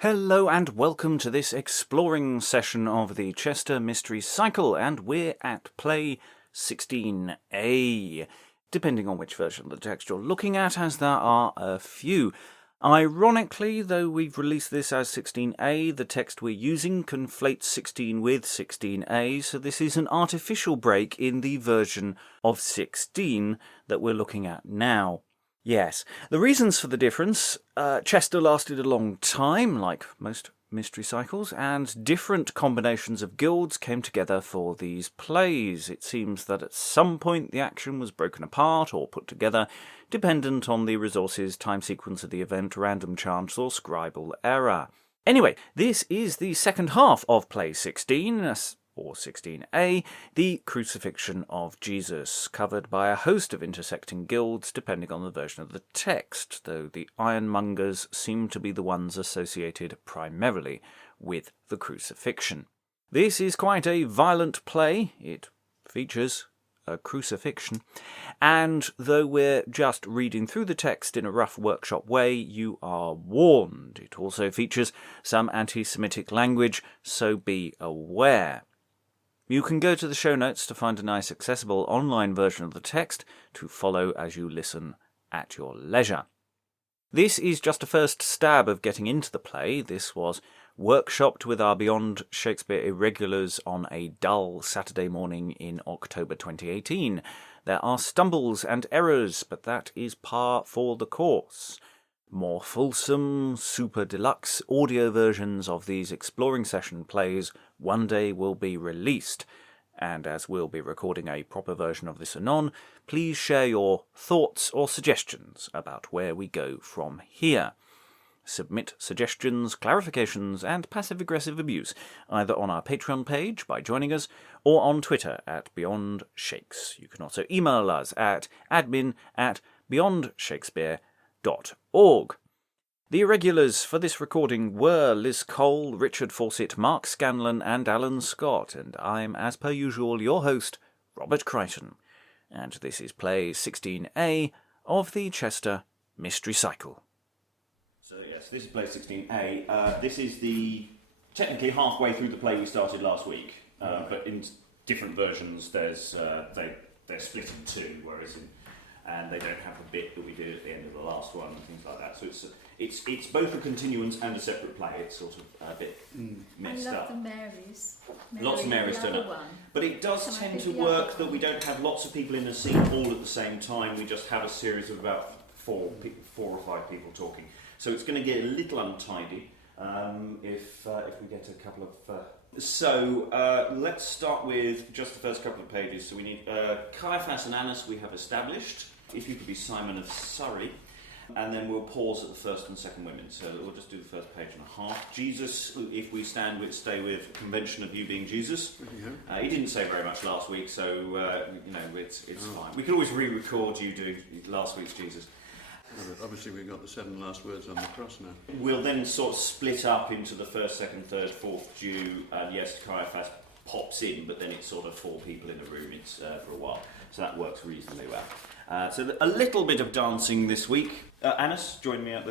Hello and welcome to this exploring session of the Chester Mystery Cycle, and we're at play 16A, depending on which version of the text you're looking at, as there are a few. Ironically, though we've released this as 16A, the text we're using conflates 16 with 16A, so this is an artificial break in the version of 16 that we're looking at now. Yes, the reasons for the difference, Chester lasted a long time, like most mystery cycles, and different combinations of guilds came together for these plays. It seems that at some point the action was broken apart or put together, dependent on the resources, time sequence of the event, random chance, or scribal error. Anyway, this is the second half of play 16, or 16A, the Crucifixion of Jesus, covered by a host of intersecting guilds depending on the version of the text, though the ironmongers seem to be the ones associated primarily with the crucifixion. This is quite a violent play. It features a crucifixion, and though we're just reading through the text in a rough workshop way, you are warned. It also features some anti-Semitic language, so be aware. You can go to the show notes to find a nice accessible online version of the text to follow as you listen at your leisure. This is just a first stab of getting into the play. This was workshopped with our Beyond Shakespeare Irregulars on a dull Saturday morning in October 2018. There are stumbles and errors, but that is par for the course. More fulsome, super deluxe audio versions of these exploring session plays one day will be released, and as we'll be recording a proper version of this anon, please share your thoughts or suggestions about where we go from here. Submit suggestions, clarifications, and passive-aggressive abuse, either on our Patreon page by joining us, or on Twitter at Beyond Shakes. You can also email us at admin@beyondshakespeare.org. The irregulars for this recording were Liz Cole, Richard Fawcett, Mark Scanlon, and Alan Scott, and I'm, as per usual, your host, Robert Crighton. And this is play 16A of the Chester Mystery Cycle. So yes, this is play 16A. This is technically halfway through the play we started last week, but in different versions they're split in two, and they don't have the bit that we did at the end of the last one and things like that. So it's both a continuance and a separate play. It's sort of a bit messed up. I love the Marys. Lots of Marys turn up. But it does tend to work that we don't have lots of people in a scene all at the same time. We just have a series of about four or five people talking. So it's going to get a little untidy if we get a couple of... So let's start with just the first couple of pages. So we need Caiaphas and Annas we have established. If you could be Simon of Surrey. And then we'll pause at the first and second women. So we'll just do the first page and a half. Jesus, if we stay with convention of you being Jesus. He didn't say very much last week, so it's fine. We could always re-record you doing last week's Jesus. Obviously we've got the 7 last words on the cross now. We'll then sort of split up into the first, second, third, fourth Jew, and yes, Caiaphas pops in, but then it's sort of 4 people in a room for a while. So that works reasonably well. So a little bit of dancing this week. Annas, join me at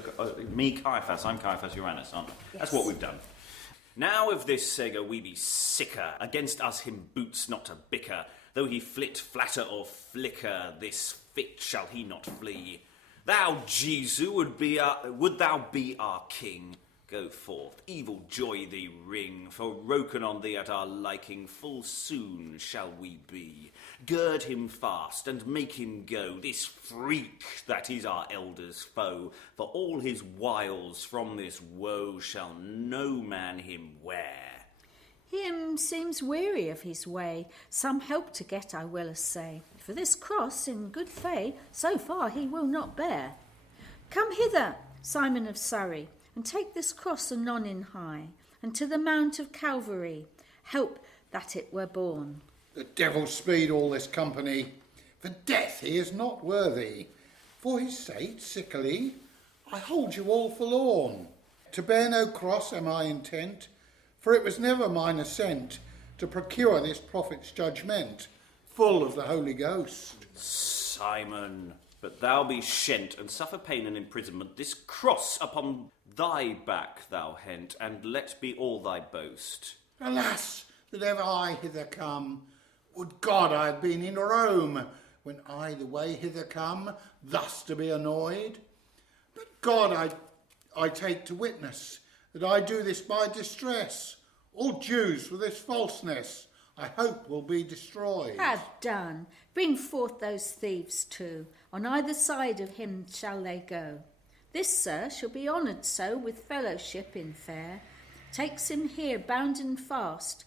me, Caiaphas. I'm Caiaphas, you're Annas, aren't we? Yes. That's what we've done. Now of this Sega we be sicker, against us him boots not to bicker, though he flit, flatter, or flicker, this fit shall he not flee. Thou, Jesu, would thou be our king? Go forth, evil joy thee ring, for roken on thee at our liking full soon shall we be. Gird him fast and make him go, this freak that is our elders' foe, for all his wiles from this woe shall no man him wear. Him seems weary of his way, some help to get I will assay, for this cross in good fay so far he will not bear. Come hither, Simon of Surrey, and take this cross anon in high, and to the mount of Calvary help that it were borne. The devil speed all this company, for death he is not worthy. For his sake, sickly, I hold you all forlorn. To bear no cross am I intent, for it was never mine assent to procure this prophet's judgment, full of the Holy Ghost. Simon, But thou be shent, and suffer pain and imprisonment. This cross upon thy back thou hent, and let be all thy boast. Alas, that ever I hither come! Would God I had been in Rome, when I the way hither come, thus to be annoyed. But God I take to witness, that I do this by distress. All Jews for this falseness, I hope will be destroyed. Have done. Bring forth those thieves too. On either side of him shall they go. This, sir, shall be honoured so with fellowship in fair. Takes him here bound and fast,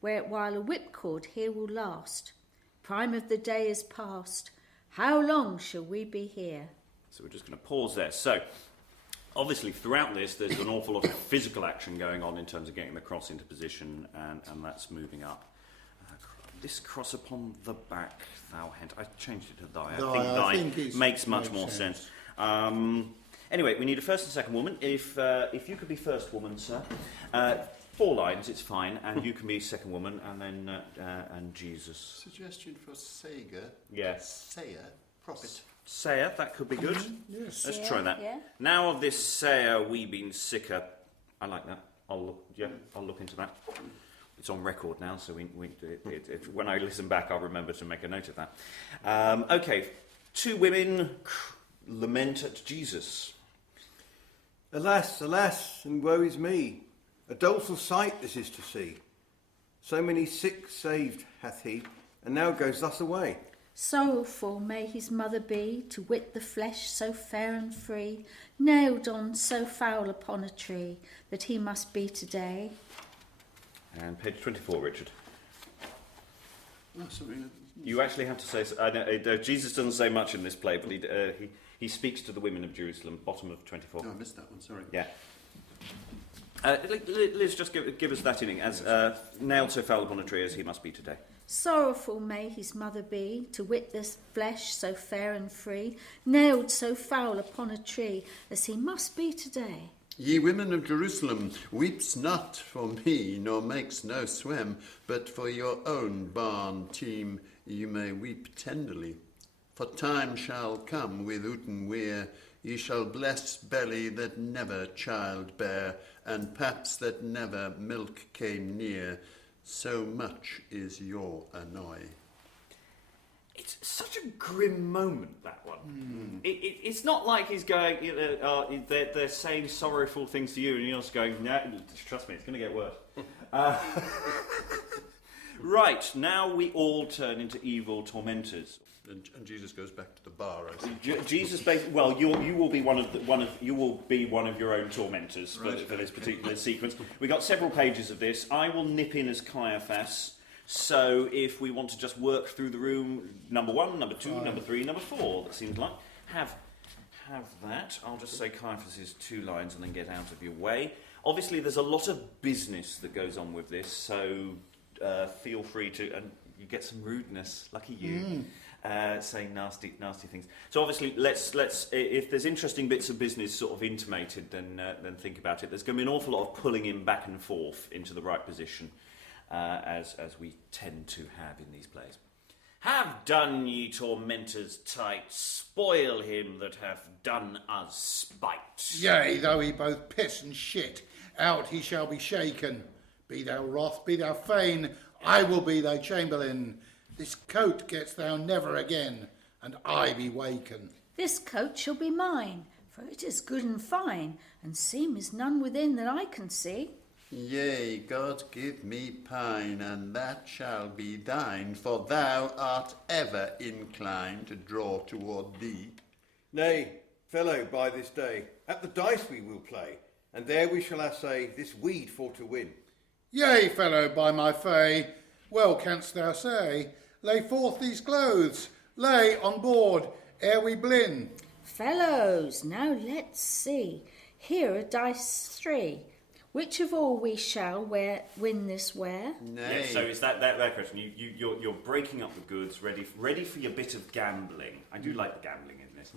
while a whipcord here will last. Prime of the day is past. How long shall we be here? So we're just going to pause there. So, obviously, throughout this, there's an awful lot of physical action going on in terms of getting the cross into position, and that's moving up. This cross upon the back thou hent. I changed it to thy. I think thy makes much more sense. Anyway, we need a first and second woman. If you could be first woman, sir. 4 lines, it's fine, and you can be second woman, and then and Jesus. Suggestion for Sager. Yes. Sayer, prophet. Sayer, that could be good. Yes. Let's try that. Yeah. Now of this sayer we been sicker. I like that. I'll look into that. It's on record now, so when I listen back, I'll remember to make a note of that. Okay, 2 women lament at Jesus. Alas, alas, and woe is me! A doleful sight this is to see. So many sick saved hath he, and now goes thus away. Sorrowful may his mother be, to wit the flesh so fair and free, nailed on so foul upon a tree, that he must be today. And page 24, Richard. Oh, sorry. You actually have to say... I know, Jesus doesn't say much in this play, but he speaks to the women of Jerusalem, bottom of 24. Oh, I missed that one, sorry. Yeah. Liz, just give us that inning. As nailed so foul upon a tree as he must be today. Sorrowful may his mother be, to wit this flesh so fair and free, nailed so foul upon a tree, as he must be today. Ye women of Jerusalem, weeps not for me, nor makes no swem, but for your own barn team ye may weep tenderly. For time shall come with uten weir, ye shall bless belly that never child bare, and paps that never milk came near. So much is your annoy. It's such a grim moment, that one. It's not like he's going, they're saying sorrowful things to you, and you're just going, no, trust me, it's going to get worse. Right, now we all turn into evil tormentors. And Jesus goes back to the bar, I think. Jesus, well, you will be one of your own tormentors for this particular sequence. We got several pages of this. I will nip in as Caiaphas. So if we want to just work through the room, number 1, number 2, number 3, number 4, that seems like have that. I'll just say Caiaphas is 2 lines and then get out of your way. Obviously, there's a lot of business that goes on with this, so feel free to, and you get some rudeness, lucky you. Saying nasty things. So obviously, let's if there's interesting bits of business sort of intimated, then think about it. There's going to be an awful lot of pulling him back and forth into the right position, as we tend to have in these plays. Have done, ye tormentors tight, spoil him that hath done us spite. Yea, though he both piss and shit, out he shall be shaken. Be thou wroth, be thou fain, I will be thy chamberlain. This coat getst thou never again, and I be waken. This coat shall be mine, for it is good and fine, and seam is none within that I can see. Yea, God give me pine, and that shall be thine, for thou art ever inclined to draw toward thee. Nay, fellow, by this day, at the dice we will play, and there we shall assay this weed for to win. Yea, fellow, by my fay, well canst thou say, lay forth these clothes, lay on board, ere we blin. Fellows, now let's see. Here are dice 3. Which of all we shall win this wear? Nay. Yeah, so is that question? You're breaking up the goods, ready for your bit of gambling. I do like the gambling in this.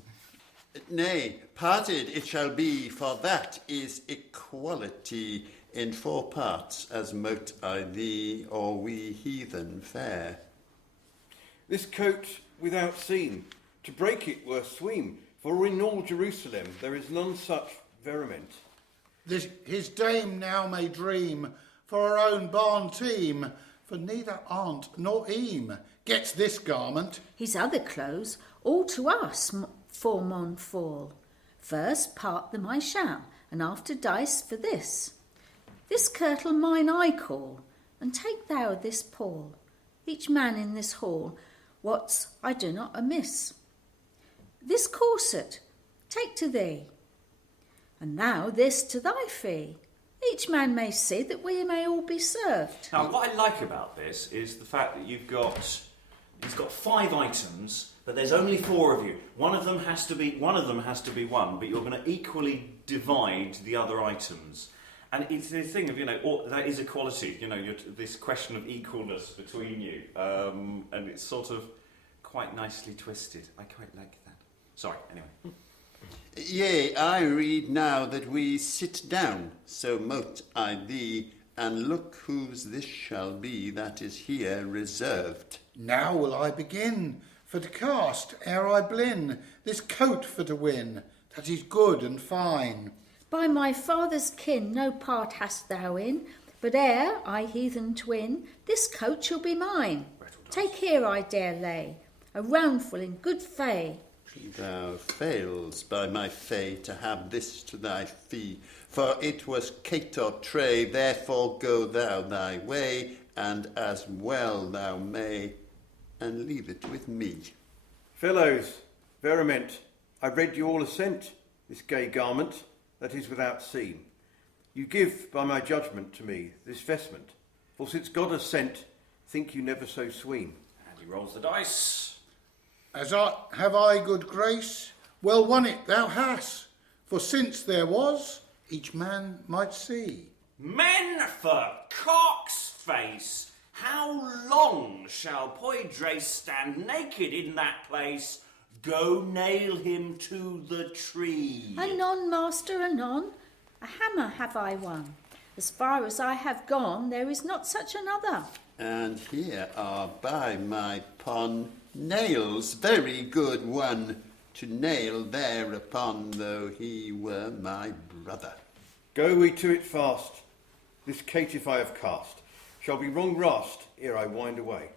Nay, parted it shall be, for that is equality in 4 parts, as mote I thee, or we heathen fair. This coat without seam, To break it were sweem, for in all Jerusalem there is none such veriment. His dame now may dream for her own barn team, for neither aunt nor eam gets this garment. His other clothes all to us for mon fall. First part them I shall, and after dice for this. This kirtle mine I call, and take thou this pall. Each man in this hall, what's I do not amiss. This corset, take to thee, and thou this to thy fee. Each man may see that we may all be served. Now, what I like about this is the fact that he's got 5 items, but there's only 4 of you. One of them has to be one, but you're going to equally divide the other items. And it's the thing of, that is equality, this question of equalness between you. And it's sort of quite nicely twisted. I quite like that. Sorry, anyway. Yea, I read now that we sit down, so mote I thee, and look whose this shall be that is here reserved. Now will I begin, for to cast, ere I blin, this coat for to win, that is good and fine. By my father's kin no part hast thou in, but ere I heathen twin, this coat shall be mine. Take here I dare lay, a roundful in good fay. Thou fails by my fay to have this to thy fee, for it was Cato tray, therefore go thou thy way, and as well thou may, and leave it with me. Fellows, veriment, I read you all assent, this gay garment, that is without seam. You give, by my judgment, to me this vestment, for since God has sent, think you never so sween. And he rolls the dice. Have I good grace? Well won it thou hast, for since there was, each man might see. Men for cock's face! How long shall Poydre stand naked in that place? Go nail him to the tree. Anon, master, anon, a hammer have I won. As far as I have gone, there is not such another. And here are by my pon nails, very good one, to nail thereupon, though he were my brother. Go we to it fast. This caitiff I have cast shall be wrong rust ere I wind away.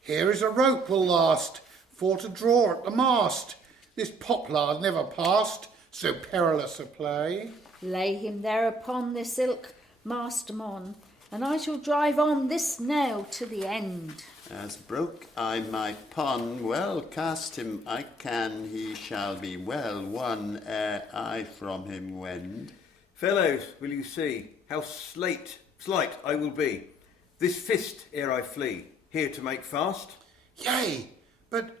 Here is a rope will last, for to draw at the mast. This poplard never passed, so perilous a play. Lay him thereupon this ilk, master mon, and I shall drive on this nail to the end. As broke I my pon, well cast him I can, he shall be well won ere I from him wend. Fellows, will you see how slight I will be, this fist ere I flee, here to make fast? Yea, but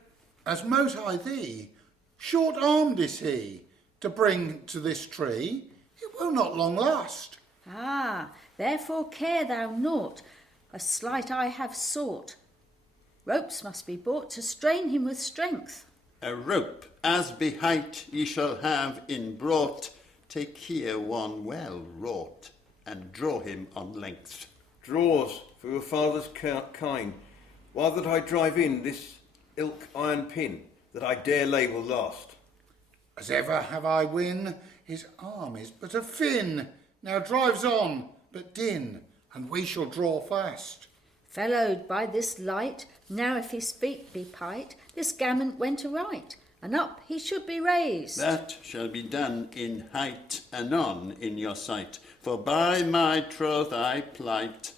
as mote I thee, short-armed is he, to bring to this tree, it will not long last. Ah, therefore care thou naught, a slight I have sought. Ropes must be bought to strain him with strength. A rope as be height ye shall have in brought, take here one well wrought, and draw him on length. Draws for your father's kine, while that I drive in this ilk iron pin, that I dare lay will last. As ever have I win, his arm is but a fin, now drives on, but din, and we shall draw fast. Fellowed by this light, now if his feet be pight, this gamment went aright, and up he should be raised. That shall be done in height, anon in your sight, for by my troth I plight,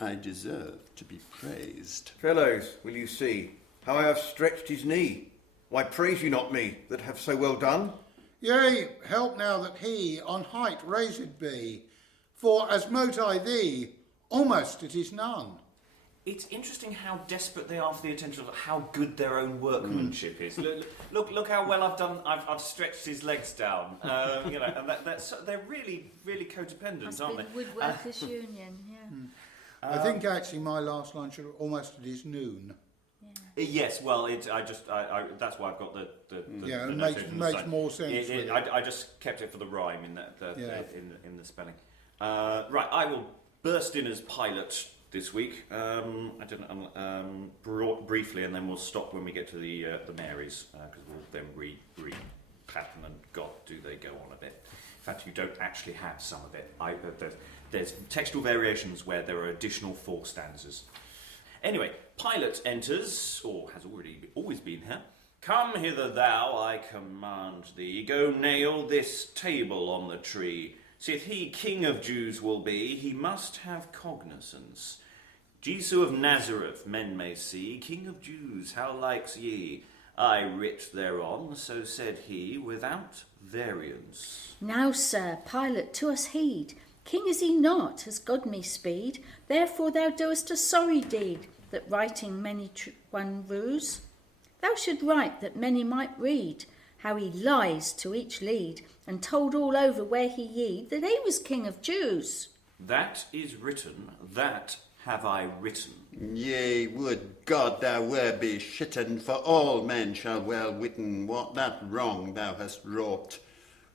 I deserve to be praised. Fellows, will you see how I have stretched his knee? Why praise you not me that have so well done? Yea, help now that he on height raised be, for as mote I thee, almost it is none. It's interesting how desperate they are for the attention of how good their own workmanship is. Look how well I've done. I've stretched his legs down. And they're really, really codependent, Must aren't be they? Woodworkers Union, yeah. I think actually my last line should almost it is noon. Yes, well, I that's why I've got the Yeah, the it notation on the makes side. more sense, really. I just kept it for the rhyme in that Yeah. in the spelling. Right, I will burst in as pilot this week. I don't briefly, and then we'll stop when we get to the Marys, because we'll then read Pattern and God, do they go on a bit. In fact, you don't actually have some of it. There's textual variations where there are additional 4 stanzas. Anyway, Pilate enters, or has always been here. Come hither, thou, I command thee. Go nail this table on the tree. Sith he King of Jews will be, he must have cognizance. Jesu of Nazareth, men may see, King of Jews, how likes ye? I writ thereon, so said he, without variance. Now, sir, Pilate, to us heed. King is he not, as God me speed. Therefore thou doest a sorry deed, that writing many one ruse. Thou should write that many might read, how he lies to each lead, and told all over where he yede that he was King of Jews. That is written, that have I written. Yea, would God thou were be shitten, for all men shall well witten what that wrong thou hast wrought.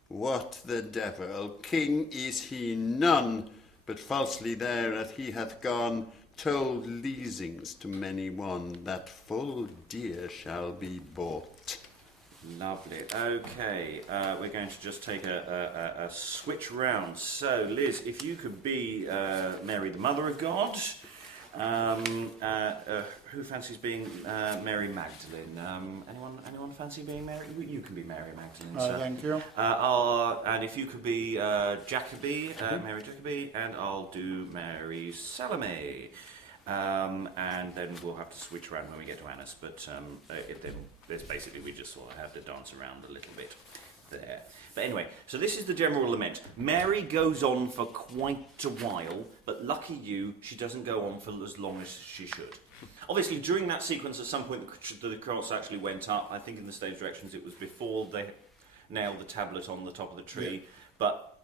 What the devil, king is he none, but falsely thereat he hath gone, told leasings to many one, that full dear shall be bought. Lovely. Okay, we're going to just take a switch round. So, Liz, if you could be Mary, the Mother of God. Who fancies being Mary Magdalene? Anyone fancy being Mary? You can be Mary Magdalene. Thank you. And if you could be Jacobi, Mary Jacobi, and I'll do Mary Salome. And then we'll have to switch around when we get to Annas, but then there's basically, we just sort of have to dance around a little bit there. But anyway, so this is the general lament. Mary goes on for quite a while, but lucky you, she doesn't go on for as long as she should. Obviously, during that sequence, at some point, the cross actually went up. I think in the stage directions it was before they nailed the tablet on the top of the tree, Yeah. But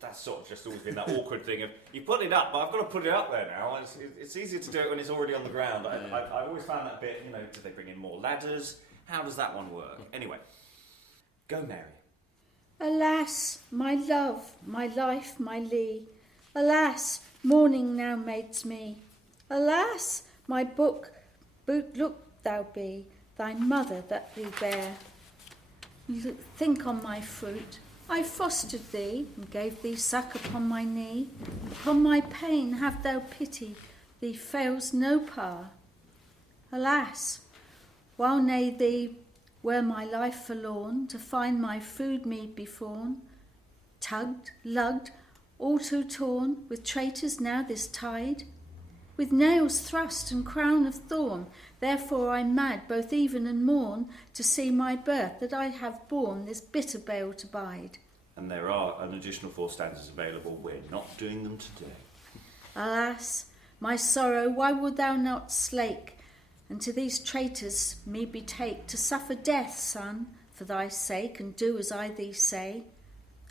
that's sort of just always been that awkward thing of, you put it up, but I've got to put it up there now. It's easier to do it when it's already on the ground. I've always found that bit, do they bring in more ladders? How does that one work? Anyway, go Mary. Alas, my love, my life, my lee. Alas, mourning now maids me. Alas, my boot look thou be, thy mother that thee bear. Think on my fruit. I fostered thee, and gave thee suck upon my knee. Upon my pain have thou pity, thee fails no power. Alas, while nay thee were my life forlorn, to find my food mead beforn, tugged, lugged, all too torn, with traitors now this tide, with nails thrust and crown of thorn, therefore I'm mad both even and morn, to see my birth that I have borne this bitter bale to bide. And there are an additional 4 stanzas available. We're not doing them today. Alas, my sorrow, why wilt thou not slake, and to these traitors me betake, to suffer death, son, for thy sake, and do as I thee say?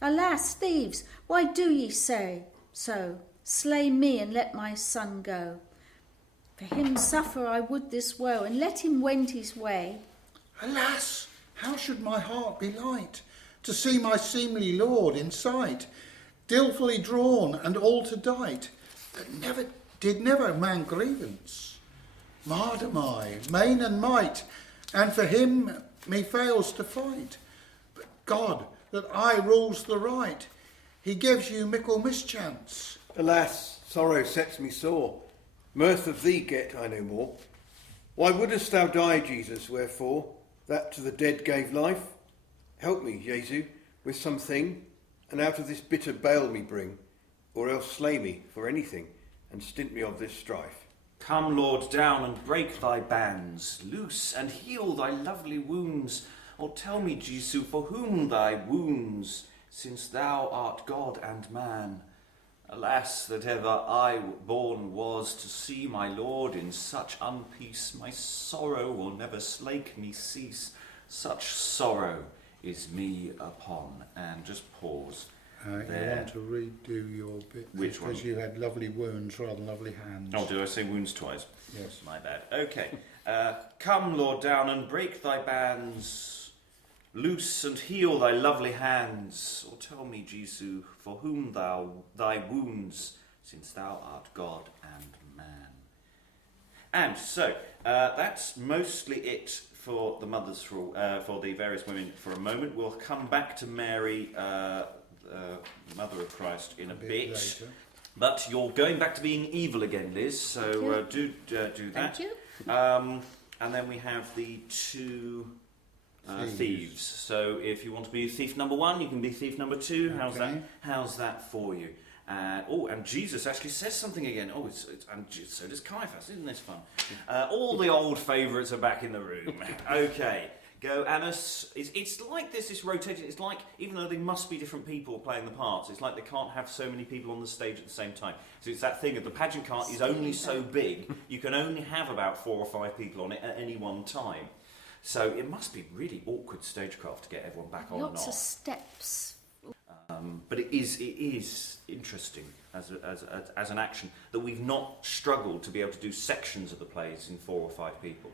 Alas, thieves, why do ye say so? Slay me and let my son go. For him suffer I would this woe, and let him wend his way. Alas, how should my heart be light, to see my seemly lord in sight, dilfully drawn and all to dight, that did never man grievance. Marred am I, main and might, and for him me fails to fight. But God, that I rules the right, he gives you mickle mischance. Alas, sorrow sets me sore. Mirth of thee get I no more. Why wouldest thou die, Jesus? Wherefore? That to the dead gave life? Help me, Jesu, with something, and out of this bitter bale me bring, or else slay me for anything, and stint me of this strife. Come, Lord, down and break thy bands, loose and heal thy lovely wounds, or tell me, Jesu, for whom thy wounds, since thou art God and man. Alas, that ever I born was to see my Lord in such unpeace, my sorrow will never slake me cease, such sorrow is me upon. And just pause You there. want to redo your bit, Which one? because you had lovely wounds rather than lovely hands. Oh, did I say wounds twice? Yes. My bad. Okay. Come, Lord, down and break thy bands, loose and heal thy lovely hands, or tell me, Jesu, for whom thy wounds, since thou art God and man. And so, that's mostly it for the mothers, for the various women for a moment. We'll come back to Mary, Mother of Christ, in a bit. Later. But you're going back to being evil again, Liz, so do that. Thank you. And then we have the two thieves. So if you want to be thief number one, you can be thief number two. How's that for you? And Jesus actually says something again. And so does Caiaphas. Isn't this fun? All the old favourites are back in the room. Okay, go Annas. It's like this rotating. It's like, even though they must be different people playing the parts, it's like they can't have so many people on the stage at the same time. So it's that thing of the pageant cart is only so big, you can only have about 4 or 5 people on it at any one time. So it must be really awkward stagecraft to get everyone back on and off. Lots of steps. But it is interesting as an action that we've not struggled to be able to do sections of the plays in 4 or 5 people,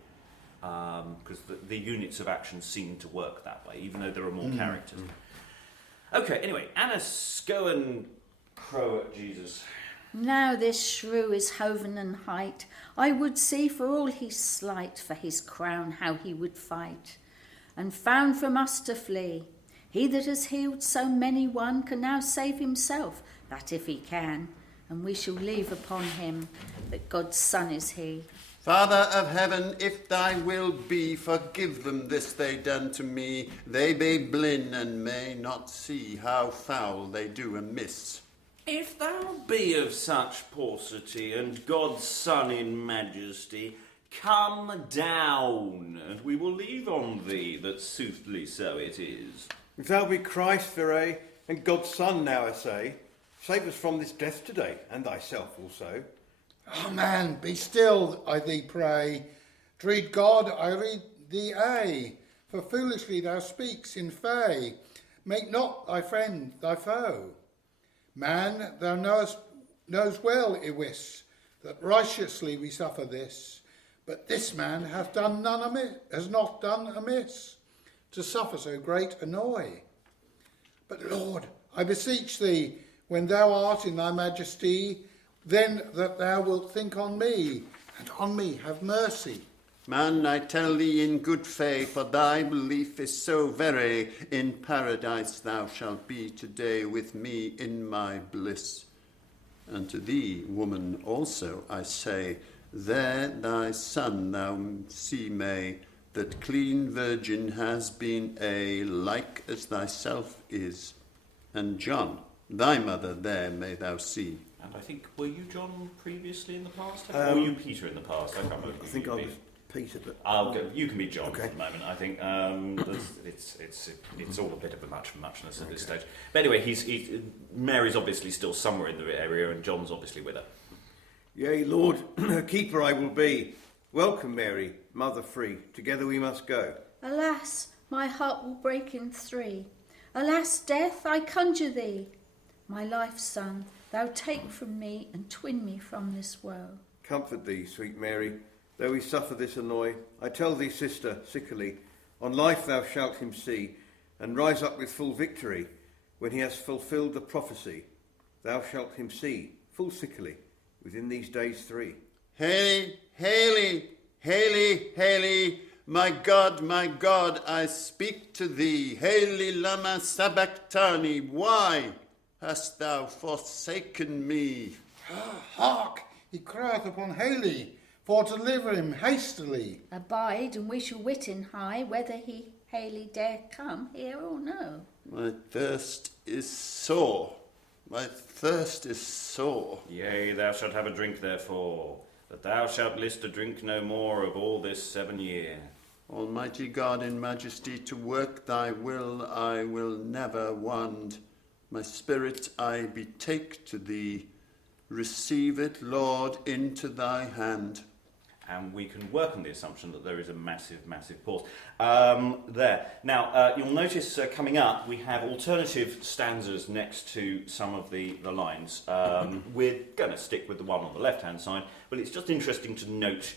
because the units of action seem to work that way, even though there are more characters. Okay, anyway, Annas, go and crow at Jesus. Now this shrew is hoven and height, I would see for all his sleight, for his crown how he would fight, and found from us to flee. He that has healed so many one can now save himself, that if he can, and we shall leave upon him that God's Son is he. Father of heaven, if thy will be, forgive them this they done to me. They be blind and may not see how foul they do amiss. If thou be of such paucity, and God's Son in majesty, come down, and we will leave on thee that soothly so it is. If thou be Christ, Vere, and God's Son, now I say, save us from this death today, and thyself also. Oh man, be still, I thee pray. Dread God, I read thee aye. For foolishly thou speaks in fay. Make not thy friend thy foe. Man, thou knows well, Iwis, that righteously we suffer this. But this man hath done none amiss, has not done amiss, to suffer so great annoy. But Lord, I beseech thee, when thou art in thy majesty, then that thou wilt think on me, and on me have mercy. Man, I tell thee in good faith, for thy belief is so very, in paradise thou shalt be today with me in my bliss. And to thee, woman, also I say, there thy son thou see may, that clean virgin has been like as thyself is. And John, thy mother there may thou see. And I think, were you John previously in the past? Or were you Peter in the past? I can't remember. I think I was Peter, but I'll go. You can be John Okay. at the moment. I think it's all a bit of a muchness at this stage. But anyway, Mary's obviously still somewhere in the area, and John's obviously with her. Yea, Lord, her keeper I will be. Welcome, Mary, mother free. Together we must go. Alas, my heart will break in 3. Alas, death, I conjure thee. My life, son, thou take from me, and twin me from this woe. Comfort thee, sweet Mary, though we suffer this annoy. I tell thee, sister, sickly, on life thou shalt him see, and rise up with full victory, when he has fulfilled the prophecy. Thou shalt him see, full sickly, within these days 3. Hail, Hailey, Hailey, Hailey, my God, I speak to thee. Hailey lama sabachthani, why hast thou forsaken me? Hark, he crieth upon Hailey, for to deliver him hastily. Abide, and we shall wit in high whether he Haley dare come here or no. My thirst is sore. My thirst is sore. Yea, thou shalt have a drink therefore, that thou shalt list to drink no more of all this 7 year. Almighty God, in majesty to work thy will I will never want. My spirit I betake to thee. Receive it, Lord, into thy hand. And we can work on the assumption that there is a massive pause. There. Now, you'll notice coming up, we have alternative stanzas next to some of the lines. We're going to stick with the one on the left-hand side, but it's just interesting to note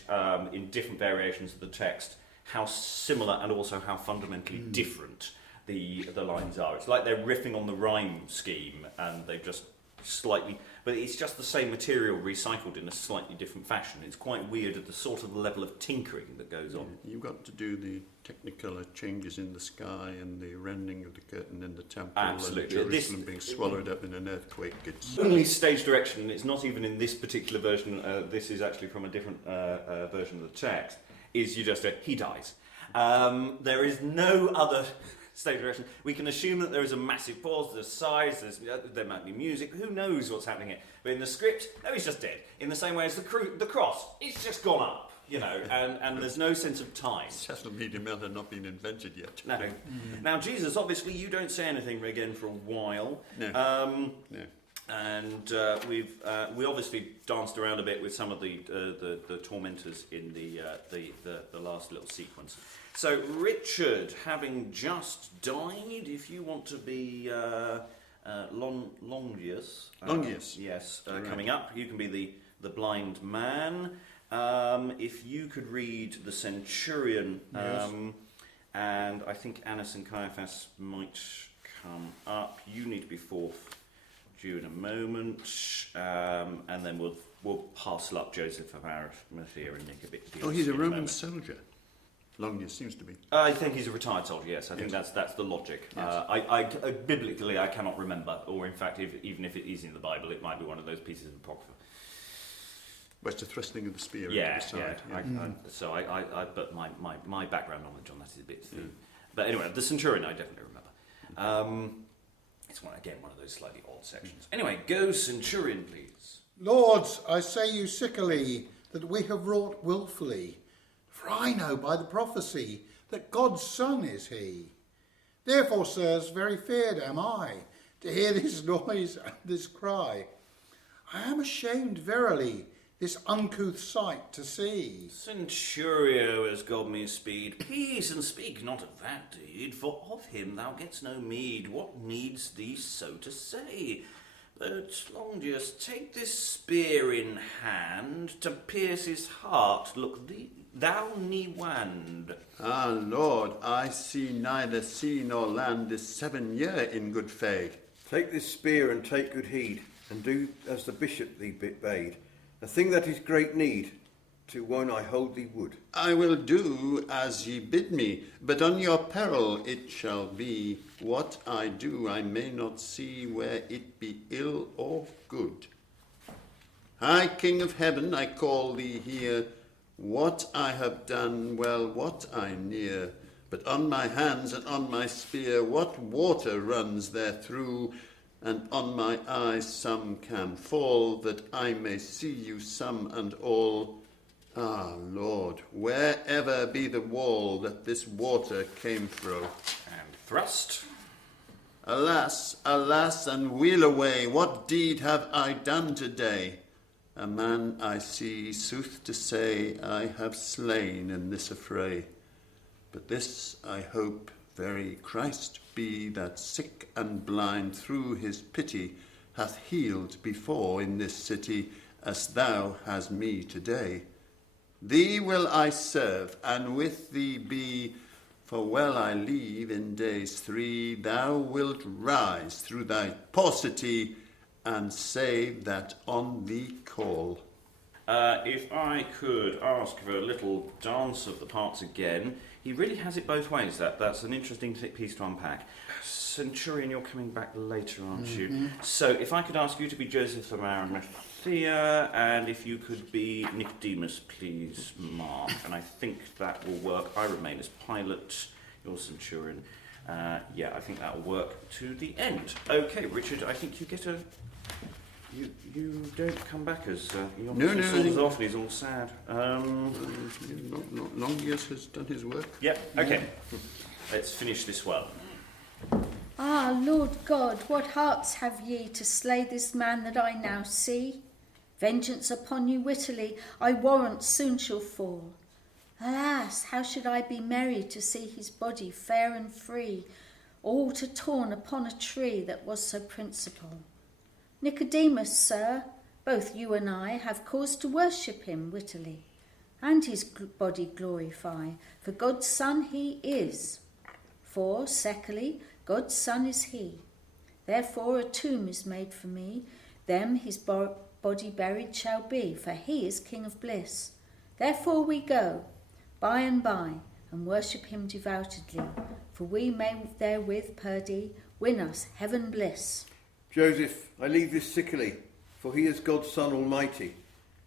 in different variations of the text how similar and also how fundamentally different the lines are. It's like they're riffing on the rhyme scheme, and they've just slightly, but it's just the same material recycled in a slightly different fashion. It's quite weird at the sort of level of tinkering that goes on. You've got to do the technicolor changes in the sky and the rending of the curtain in the temple. Absolutely. And Jerusalem being swallowed up in an earthquake. It's Only stage direction, it's not even in this particular version, this is actually from a different version of the text, is you just he dies. There is no other stage direction. We can assume that there is a massive pause, there's sighs, there might be music, who knows what's happening here. But in the script, no, he's just dead. In the same way as the cross, it's just gone up, and there's no sense of time. social media mail had not been invented yet. No. Now, Jesus, obviously, you don't say anything again for a while. No. No. And we obviously danced around a bit with some of the tormentors in the last little sequence. So Richard, having just died, if you want to be Longius, yes, Right. coming up, you can be the blind man. If you could read the centurion, Yes. and I think Annas and Caiaphas might come up. You need to be fourth due in a moment, and then we'll parcel up Joseph of Arimathea and Nicodemus. Oh, he's a in Roman moment. soldier. Longius seems to be. I think he's a retired soldier. Yes, I think Yes. that's the logic. Yes. I biblically I cannot remember, or in fact, even if it is in the Bible, it might be one of those pieces of apocrypha. Well, it's the thrusting of the spear Yeah, into the side. yeah. But my background knowledge on that is a bit thin. But anyway, the centurion I definitely remember. It's one of those slightly odd sections. Anyway, go centurion, please. Lords, I say you sickly, that we have wrought wilfully. For I know by the prophecy that God's Son is he. Therefore, sirs, very feared am I to hear this noise and this cry. I am ashamed verily this uncouth sight to see. Centurio, as God me speed, peace and speak not of that deed, for of him thou getst no meed. What needs thee so to say? But Longius, take this spear in hand, to pierce his heart. Look thou ne wand. Ah, Lord, I see neither sea nor land this 7 year in good fay. Take this spear and take good heed, and do as the bishop thee bade. A thing that is great need, to one I hold thee would. I will do as ye bid me, but on your peril it shall be. What I do I may not see where it be ill or good. High King of heaven, I call thee here. What I have done, well, what I near. But on my hands and on my spear, what water runs therethrough? And on my eyes some can fall, that I may see you some and all. Ah, Lord, wherever be the wall that this water came through. And thrust. Alas, alas, and wheel away, what deed have I done today? A man I see, sooth to say, I have slain in this affray. But this I hope very Christ be, that sick and blind through his pity hath healed before in this city, as thou hast me today. Thee will I serve, and with thee be, for well I leave in days 3, thou wilt rise through thy paucity, and save that on thee call. If I could ask for a little dance of the parts again. He really has it both ways. That's an interesting piece to unpack. Centurion, you're coming back later, aren't you? So if I could ask you to be Joseph of Arimathea, and if you could be Nicodemus, please, Mark. And I think that will work. I remain as Pilate, your Centurion. Yeah, I think that will work to the end. Okay, Richard, I think you get a... You don't come back as he obviously saws off and he's all sad. Longius has done his work. Yeah, okay. Let's finish this one. Ah, Lord God, what hearts have ye to slay this man that I now see? Vengeance upon you wittily, I warrant soon shall fall. Alas, how should I be merry to see his body fair and free, all to torn upon a tree that was so principal? Nicodemus, sir, both you and I have cause to worship him wittily, and his body glorify, for God's Son he is. For, secondly, God's Son is he. Therefore a tomb is made for me, Them his body buried shall be, for he is King of bliss. Therefore we go, by and by, and worship him devoutly, for we may therewith, perdie, win us heaven bliss. Joseph, I leave this sickly, for he is God's Son Almighty.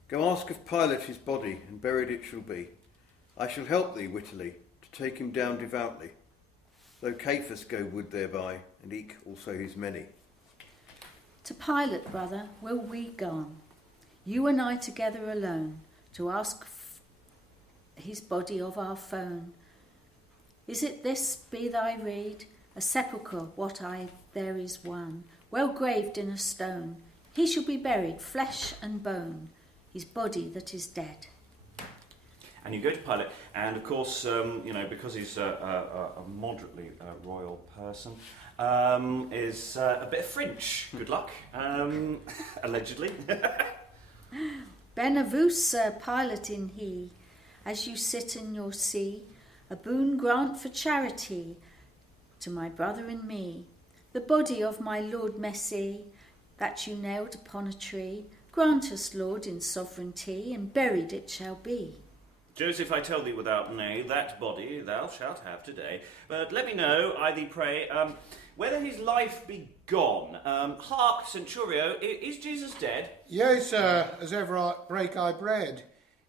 Go ask of Pilate his body, and buried it shall be. I shall help thee wittily, to take him down devoutly, though Caiaphas go would thereby, and eke also his many. To Pilate, brother, will we gone, you and I together alone, to ask his body of our phone. Is it this be thy rede, a sepulchre what I there is one, well graved in a stone? He shall be buried, flesh and bone, his body that is dead. And you go to Pilate, and of course, because he's a moderately royal person, is a bit of French. Good luck, allegedly. Benavus, Sir Pilate in he, as you sit in your see, a boon grant for charity to my brother and me. The body of my Lord Messie, that you nailed upon a tree, grant us, Lord, in sovereignty, and buried it shall be. Joseph, I tell thee without nay, that body thou shalt have today. But let me know, I thee pray, whether his life be gone. Hark, Centurio, is Jesus dead? Yea, sir, as ever I break I bread.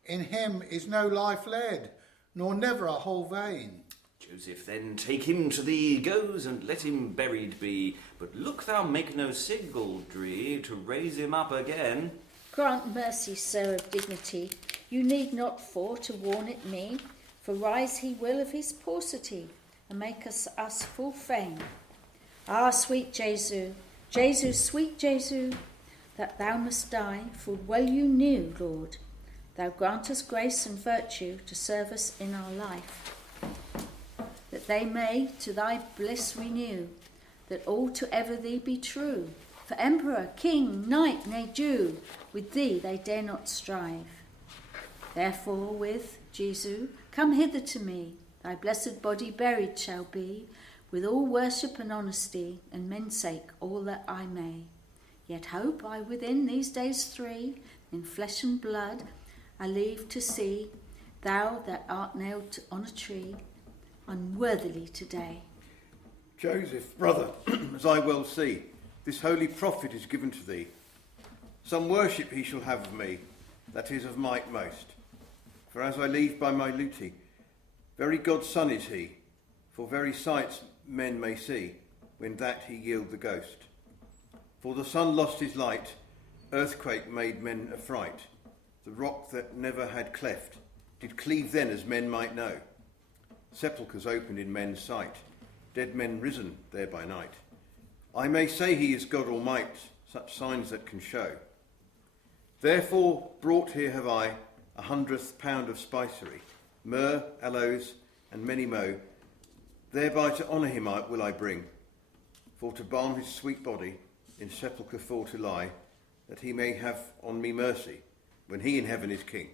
In him is no life led, nor never a whole vein. Joseph, then take him to thee goes, and let him buried be. But look thou make no sigildry to raise him up again. Grant mercy, sir, of dignity. You need not for to warn it me, for rise he will of his paucity, and make us full fame. Ah, sweet Jesu, Jesu, sweet Jesu, that thou must die, full well you knew, Lord. Thou grant us grace and virtue to serve us in our life, that they may to thy bliss renew, that all to ever thee be true. For emperor, king, knight, nay Jew, with thee they dare not strive. Therefore with Jesu, come hither to me, thy blessed body buried shall be, with all worship and honesty, and men's sake all that I may. Yet hope I within these days 3, in flesh and blood, I leave to see, thou that art nailed on a tree, unworthily today. Joseph, brother, as I well see, this holy prophet is given to thee. Some worship he shall have of me, that is of might most. For as I leave by my luty, very God's son is he, for very sights men may see, when that he yield the ghost. For the sun lost his light, earthquake made men affright, the rock that never had cleft, did cleave then as men might know. Sepulchres opened in men's sight, dead men risen there by night. I may say he is God Almighty, such signs that can show. Therefore brought here have I 100th pound of spicery, myrrh, aloes, and many mo. Thereby to honour him will I bring, for to balm his sweet body, in sepulchre for to lie, that he may have on me mercy, when he in heaven is king.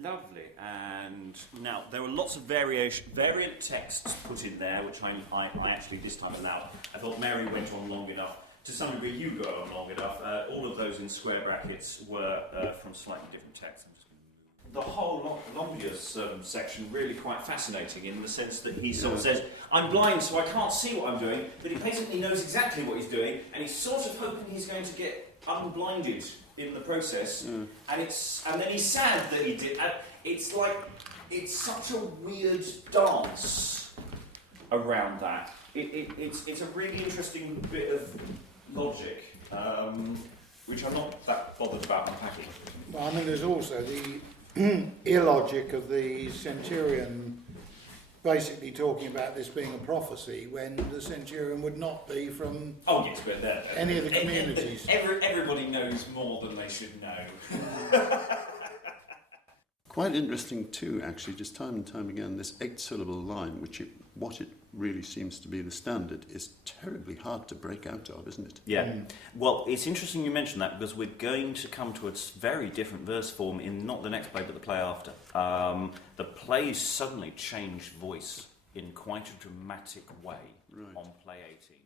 Lovely. And now there were lots of variant texts put in there, which I actually this time allowed. I thought Mary went on long enough. To some degree, you go on long enough. All of those in square brackets were from slightly different texts. The whole Longius section really quite fascinating in the sense that he sort of says, I'm blind so I can't see what I'm doing, but he basically knows exactly what he's doing, and he's sort of hoping he's going to get unblinded in the process, and then he's sad that he did. It's like, it's such a weird dance around that. It's a really interesting bit of logic, which I'm not that bothered about unpacking. Well, I mean, there's also the illogic of the centurion basically talking about this being a prophecy when the centurion would not be from any of the communities. Everybody knows more than they should know. Quite interesting too, actually, just time and time again, this 8-syllable line, what it really seems to be the standard, is terribly hard to break out of, isn't it? Yeah. Well, it's interesting you mention that because we're going to come to a very different verse form in not the next play, but the play after. The plays suddenly changed voice in quite a dramatic way on play 18.